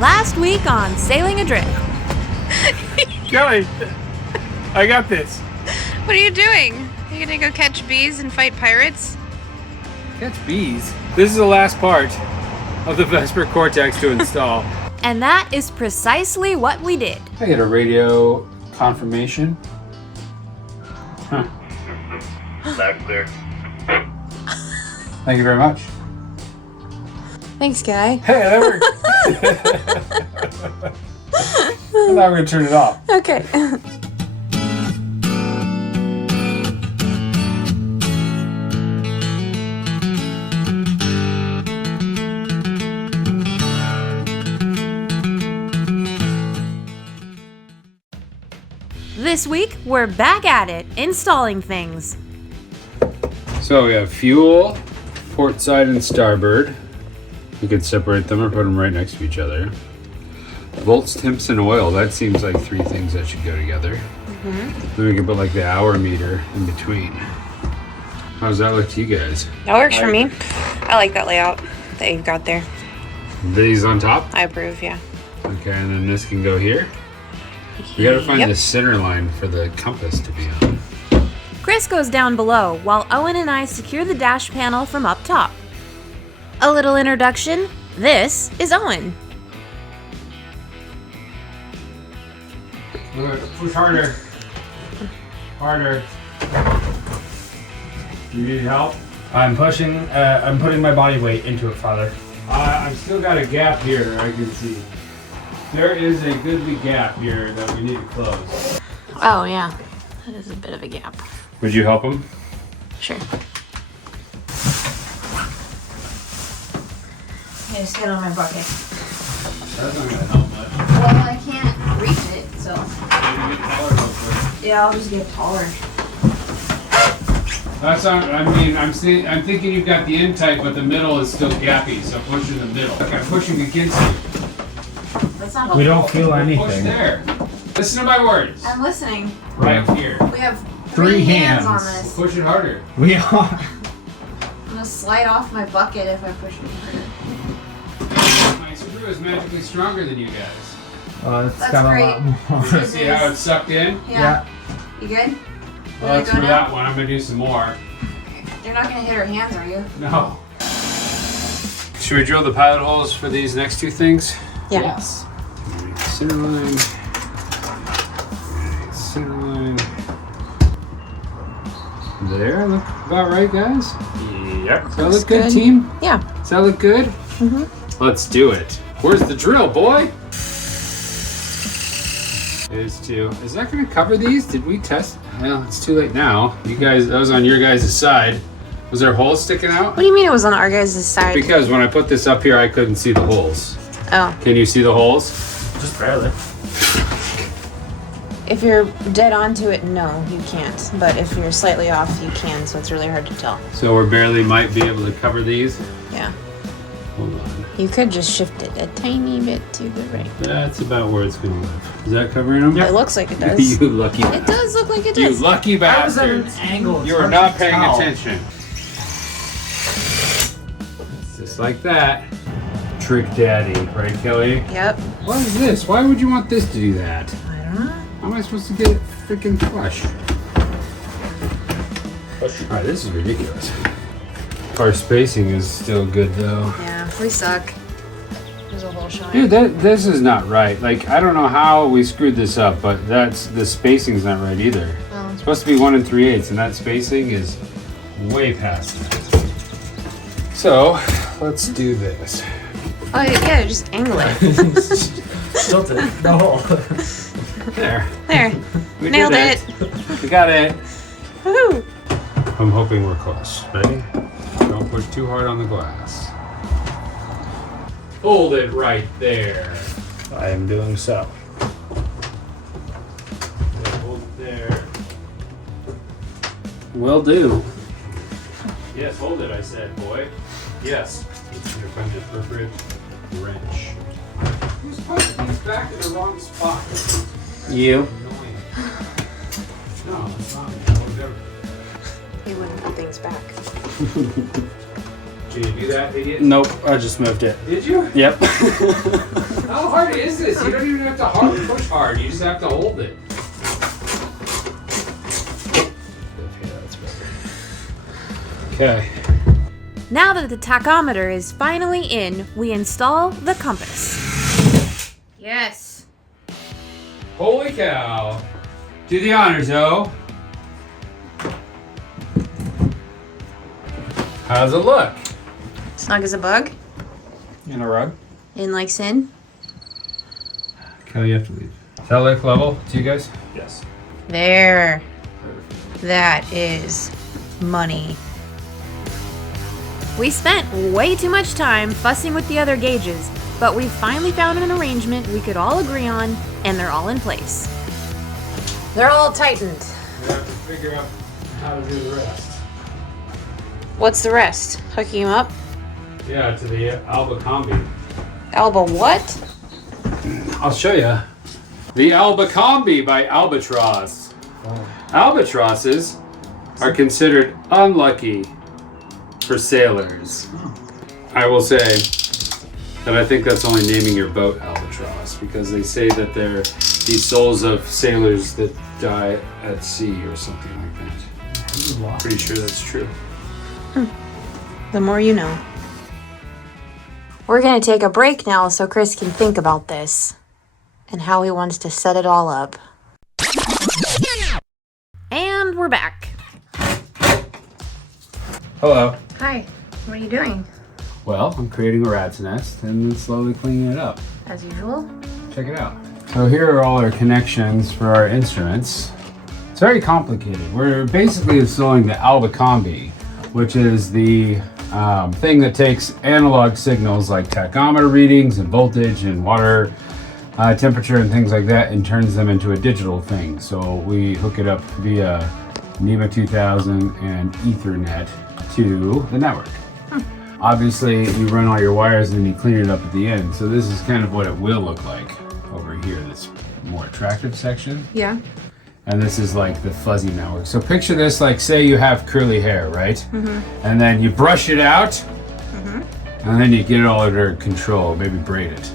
Last week on Sailing Adrift. Kelly, I got this. What are you doing? Are you gonna go catch bees and fight pirates? Catch bees? This is the last part of the Vesper Cortex to install. And that is precisely what we did. I get a radio confirmation. Huh. Back clear. Thank you very much. Thanks, guy. Hey, that worked. I'm not going to turn it off. Okay. This week, we're back at it, installing things. So we have fuel, port side and starboard. We could separate them or put them right next to each other. Volts, temps, and oil. That seems like three things that should go together. Mm-hmm. Then we can put like the hour meter in between. How does that look to you guys? That works for me. I like that layout that you've got there. These on top? I approve, yeah. Okay, and then this can go here. We gotta find the center line for the compass to be on. Chris goes down below while Owen and I secure the dash panel from up top. A little introduction. This is Owen. Push harder. Harder. You need help? I'm pushing, I'm putting my body weight into it, Father. I've still got a gap here, I can see. There is a goodly gap here that we need to close. Oh, yeah. That is a bit of a gap. Would you help him? Sure. I just get on my bucket. That's not gonna help much. Well, I can't reach it, so. Maybe get taller real quick. Yeah, I'll just get taller. That's not, I'm thinking you've got the end tight, but the middle is still gappy, so push in the middle. Like I'm pushing against you. That's not We don't feel Push anything. there. Listen to my words. I'm listening. Right here. We have Three three hands on hands. this. Push it harder. We are. I'm gonna slide off my bucket if I push it harder. My screw is magically stronger than you guys. It's That's got a great. lot more. This See how it's sucked in? Yeah. You good? Well, that's for that one. I'm gonna do some more. You're not gonna hit her hands, are you? No. Should we drill the pilot holes for these next two things? Yeah. Yes. Center line. Center line. There, look about right, guys? Yep. Does that look good, team? Yeah. Does that look good? Mm-hmm. Let's do it. Where's the drill, boy? Is two. Is that going to cover these? Did we test? Well, it's too late now. You guys, that was on your guys' side. Was there holes sticking out? What do you mean it was on our guys' side? Because when I put this up here, I couldn't see the holes. Oh. Can you see the holes? Just barely. If you're dead onto it, no, you can't. But if you're slightly off, you can, so it's really hard to tell. So we barely might be able to cover these. Yeah. Hold on. You could just shift it a tiny bit to the right. That's about where it's going to live. Is that covering them? It looks like it does. You lucky It does look like it You does. lucky That was at an bastards. angle. You are not paying attention. Just like that. Trick daddy, right, Kelly? Yep. What is this? Why would you want this to do that? I don't know. How am I supposed to get it freaking flush? Alright, this is ridiculous. Our spacing is still good though. Yeah, we suck. There's a hole showing. Dude, this is not right. Like, I don't know how we screwed this up, but the spacing's not right either. Oh. It's supposed to be 1 3/8, and that spacing is way past that. So, let's do this. Oh, yeah, just angle it. Tilt it. The hole. There. There. We Nailed did it. We got it. Woohoo. I'm hoping we're close. Ready? Don't push too hard on the glass. Hold it right there. I am doing so. Hold it there. Will do. Yes, hold it, I said, boy. Yes. Here, find the appropriate wrench. Who's putting these back in the wrong spot? You. Annoying. No, it's not me. Whatever. He wouldn't put things back. you to do that, idiot? Nope, I just moved it. Did you? Yep. How hard is this? You don't even have to push hard. You just have to hold it. Okay. Now that the tachometer is finally in, we install the compass. Yes. Holy cow. Do the honors, O. How's it look? Snug as a bug. In a rug? In like sin. Kelly, you have to leave. Does that look level to you guys? Yes. There. That is money. We spent way too much time fussing with the other gauges, but we finally found an arrangement we could all agree on, and they're all in place. They're all tightened. We have to figure out how to do the rest. What's the rest? Hooking them up? Yeah, to the Albacombi. Alba what? I'll show you. The Albacombi by Albatross. Albatrosses are considered unlucky for sailors. I will say that I think that's only naming your boat Albatross, because they say that they're the souls of sailors that die at sea or something like that. I'm pretty sure that's true. The more you know. We're gonna take a break now so Chris can think about this and how he wants to set it all up. And we're back. Hello. Hi, what are you doing? Well, I'm creating a rat's nest and then slowly cleaning it up. As usual? Check it out. So here are all our connections for our instruments. It's very complicated. We're basically installing the Albacombi, which is the thing that takes analog signals like tachometer readings and voltage and water temperature and things like that and turns them into a digital thing. So we hook it up via NEMA 2000 and Ethernet to the network. Obviously, you run all your wires and then you clean it up at the end. So this is kind of what it will look like over here, this more attractive section. Yeah. And this is like the fuzzy network. So picture this like, say you have curly hair, right? Mm-hmm. And then you brush it out, mm-hmm. and then you get it all under control, maybe braid it.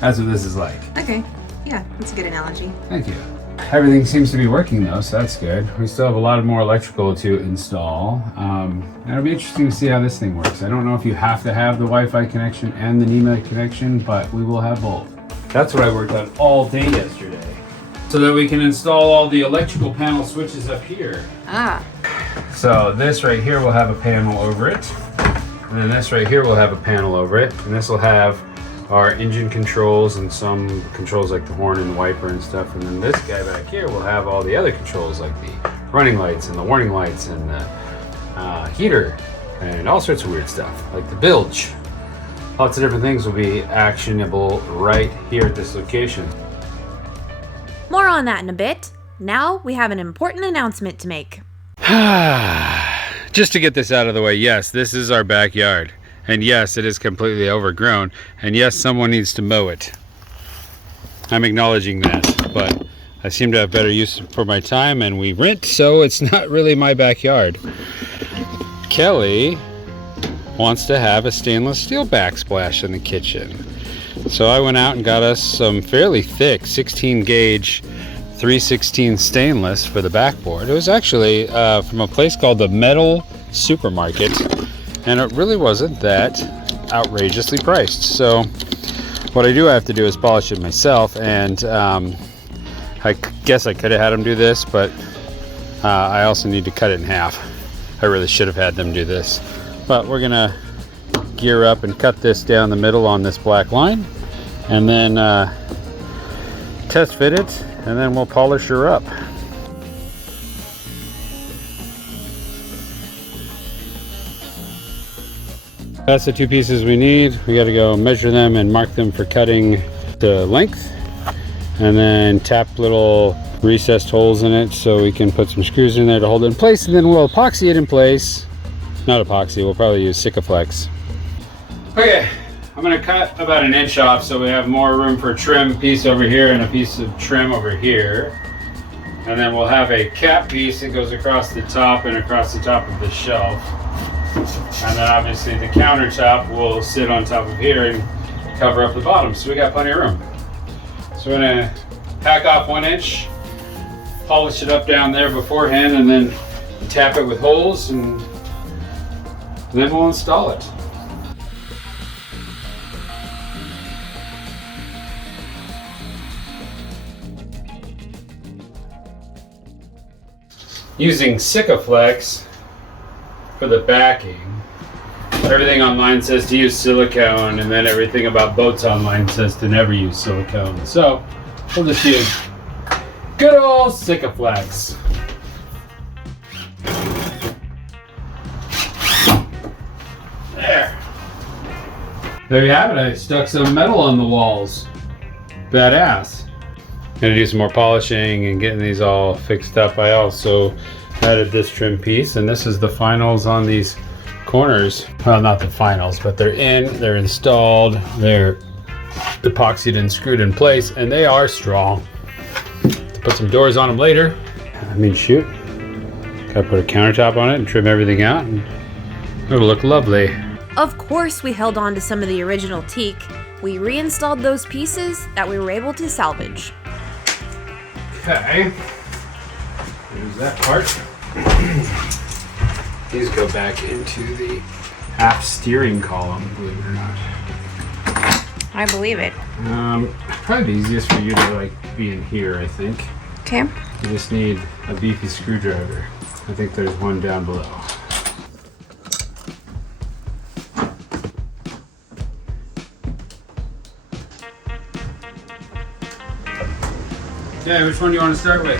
That's what this is like. Okay. Yeah, that's a good analogy. Thank you. Everything seems to be working though, so that's good. We still have a lot more electrical to install. And it'll be interesting to see how this thing works. I don't know if you have to have the Wi-Fi connection and the NEMA connection, but we will have both. That's what I worked on all day yesterday, so that we can install all the electrical panel switches up here. Ah. So this right here will have a panel over it, and then this right here will have a panel over it, and this will have our engine controls and some controls like the horn and the wiper and stuff, and then this guy back here will have all the other controls like the running lights and the warning lights and the heater and all sorts of weird stuff like the bilge. Lots of different things will be actionable right here at this location. More on that in a bit. Now we have an important announcement to make. Just to get this out of the way, yes, this is our backyard. And yes, it is completely overgrown. And yes, someone needs to mow it. I'm acknowledging that, but I seem to have better use for my time, and we rent, so it's not really my backyard. Kelly wants to have a stainless steel backsplash in the kitchen. So I went out and got us some fairly thick 16 gauge 316 stainless for the backboard. It was actually from a place called the Metal Supermarket, and it really wasn't that outrageously priced. So what I have to do is polish it myself, and I guess I could have had them do this, but I also need to cut it in half. I really should have had them do this. But we're gonna gear up and cut this down the middle on this black line, and then test fit it, and then we'll polish her up. That's the two pieces we need. We got to go measure them and mark them for cutting to length, and then tap little recessed holes in it so we can put some screws in there to hold it in place, and then we'll epoxy it in place. Not epoxy, we'll probably use Sikaflex. Okay, I'm gonna cut about 1 inch off so we have more room for a trim piece over here and a piece of trim over here. And then we'll have a cap piece that goes across the top and across the top of the shelf. And then obviously the countertop will sit on top of here and cover up the bottom. So we got plenty of room. So we're gonna pack off 1 inch, polish it up down there beforehand, and then tap it with holes, and then we'll install it. Using Sikaflex for the backing. Everything online says to use silicone, and then everything about boats online says to never use silicone. So we'll just use good old Sikaflex. There you have it. I stuck some metal on the walls. Badass. Gonna do some more polishing and getting these all fixed up. I also added this trim piece, and this is the finals on these corners. Well, not the finals, but they're installed, they're epoxied and screwed in place, and they are strong. Put some doors on them later. I mean, shoot. Gotta put a countertop on it and trim everything out, and it'll look lovely. Of course, we held on to some of the original teak. We reinstalled those pieces that we were able to salvage. Okay, there's that part. These go back into the aft steering column, believe it or not. I believe it. Probably the easiest for you to be in here, I think. Okay. You just need a beefy screwdriver. I think there's one down below. Yeah, which one do you want to start with?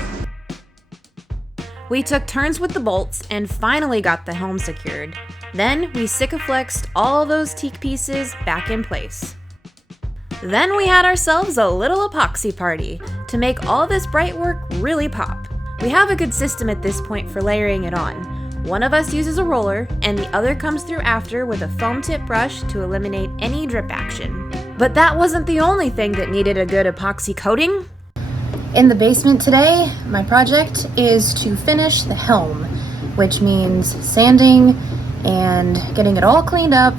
We took turns with the bolts and finally got the helm secured. Then we Sikaflexed all those teak pieces back in place. Then we had ourselves a little epoxy party to make all this bright work really pop. We have a good system at this point for layering it on. One of us uses a roller and the other comes through after with a foam tip brush to eliminate any drip action. But that wasn't the only thing that needed a good epoxy coating. In the basement today, my project is to finish the helm, which means sanding and getting it all cleaned up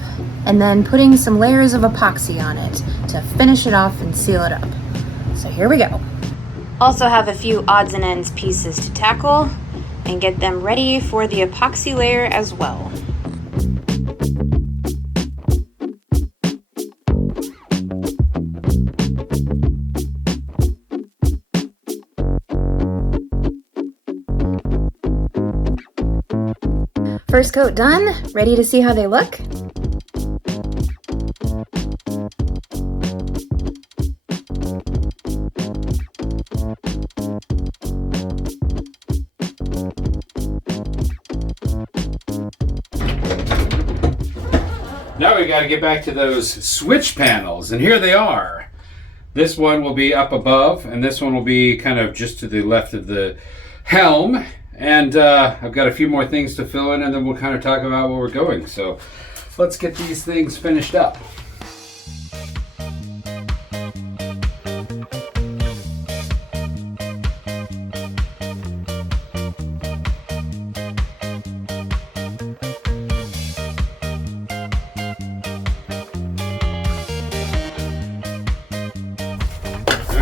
and then putting some layers of epoxy on it to finish it off and seal it up. So here we go. Also have a few odds and ends pieces to tackle and get them ready for the epoxy layer as well. First coat done, ready to see how they look? Now we got to get back to those switch panels, and here they are. This one will be up above, and this one will be kind of just to the left of the helm. And I've got a few more things to fill in, and then we'll kind of talk about where we're going. So let's get these things finished up.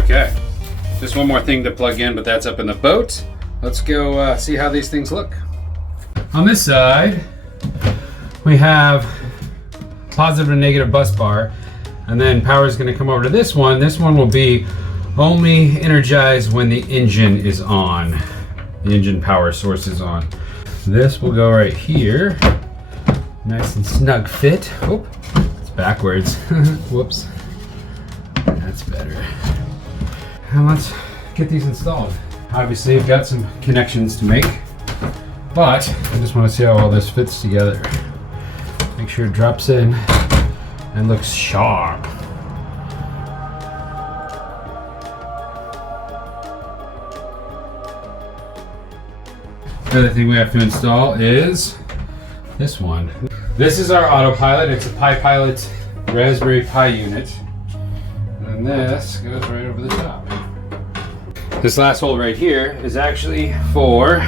Okay, just one more thing to plug in, but that's up in the boat. Let's go see how these things look. On this side, we have positive and negative bus bar, and then power is going to come over to this one. This one will be only energized when the engine is on. The engine power source is on. This will go right here. Nice and snug fit. Oh, it's backwards. Whoops. That's better. And let's get these installed. Obviously, I've got some connections to make, but I just want to see how all this fits together. Make sure it drops in and looks sharp. The other thing we have to install is this one. This is our autopilot. It's a Pi Pilot Raspberry Pi unit. And this goes right over the top. This last hole right here is actually for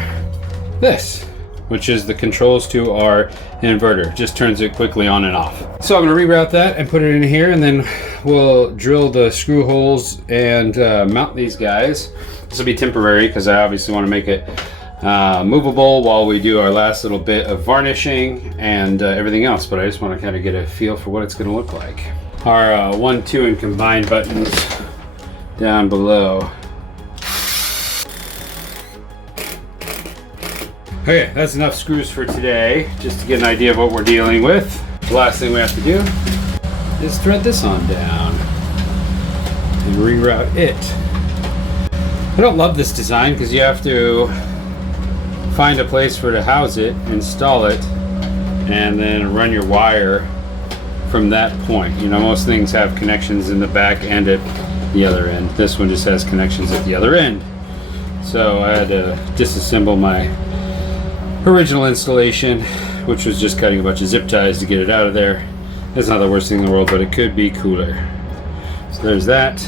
this. which is the controls to our inverter. Just turns it quickly on and off. So I'm gonna reroute that and put it in here, and then we'll drill the screw holes and mount these guys. This will be temporary because I obviously want to make it movable while we do our last little bit of varnishing and everything else, but I just want to kind of get a feel for what it's going to look like. Our 1, 2, and combined buttons down below. Okay, that's enough screws for today, just to get an idea of what we're dealing with. The last thing we have to do is thread this on down and reroute it. I don't love this design because you have to find a place for to house it, install it, and then run your wire from that point. You know, most things have connections in the back and at the other end. This one just has connections at the other end. So I had to disassemble my original installation, which was just cutting a bunch of zip ties to get it out of there. It's not the worst thing in the world, but it could be cooler. So there's that.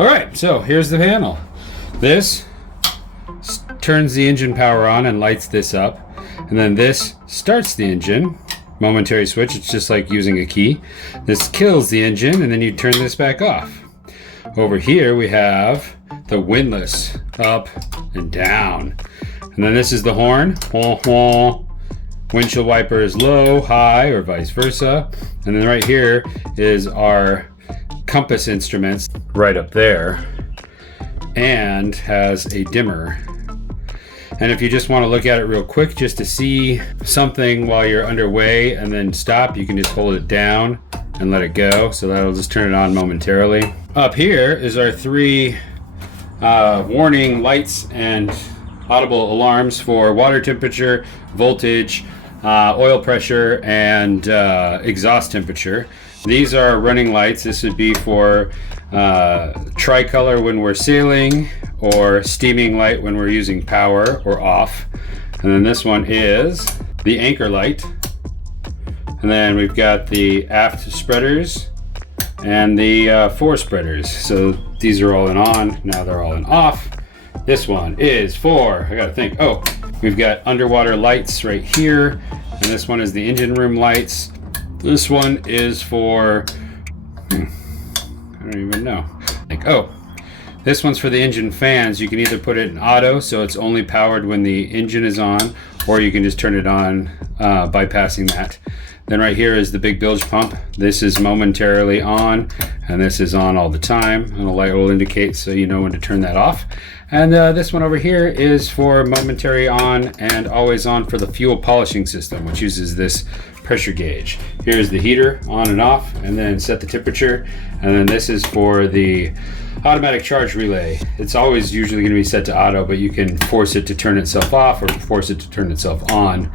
Alright, so here's the panel. This turns the engine power on and lights this up, and then this starts the engine. Momentary switch, it's just like using a key. This kills the engine, and then you turn this back off. Over here we have the windlass, up and down. And then this is the horn. Windshield wiper is low, high, or vice versa. And then right here is our compass instruments right up there, and has a dimmer. And if you just want to look at it real quick just to see something while you're underway and then stop, you can just hold it down and let it go, so that'll just turn it on momentarily. Up here is our 3 warning lights and audible alarms for water temperature, voltage, oil pressure, and exhaust temperature. These are running lights. This would be for tricolor when we're sailing, or steaming light when we're using power or off. And then this one is the anchor light. And then we've got the aft spreaders and the fore spreaders. So these are all in on, now they're all in off. This one is for, I gotta think, oh, we've got underwater lights right here, and this one is the engine room lights. This one is for, I don't even know. Like, oh, this one's for the engine fans. You can either put it in auto, so it's only powered when the engine is on, or you can just turn it on bypassing that. Then right here is the big bilge pump. This is momentarily on, and this is on all the time, and a light will indicate so you know when to turn that off. And this one over here is for momentary on and always on for the fuel polishing system, which uses this pressure gauge. Here's the heater on and off, and then set the temperature. And then this is for the automatic charge relay. It's always usually going to be set to auto, but you can force it to turn itself off or force it to turn itself on.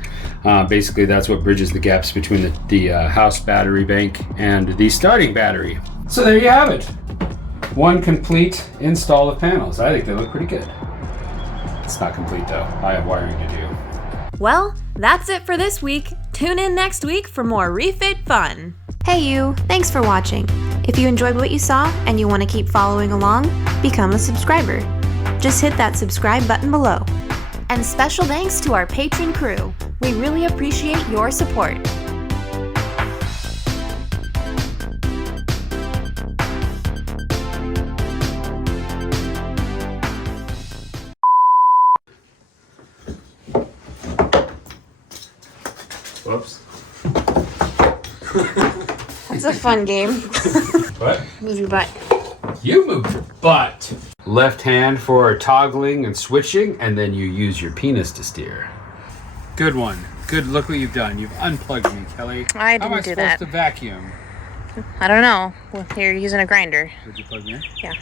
Basically, that's what bridges the gaps between the house battery bank and the starting battery. So there you have it. One complete install of panels. I think they look pretty good. It's not complete though. I have wiring to do. Well, that's it for this week. Tune in next week for more refit fun. Hey you, thanks for watching. If you enjoyed what you saw and you want to keep following along, become a subscriber. Just hit that subscribe button below. And special thanks to our patron crew. We really appreciate your support. Whoops. That's a fun game. What? Move your butt. You move your butt. Left hand for toggling and switching, and then you use your penis to steer. Good one. Good. Look what you've done. You've unplugged me, Kelly. I How am I didn't do supposed that. to vacuum? I don't know. Well, you're using a grinder. Did you plug me in? Yeah.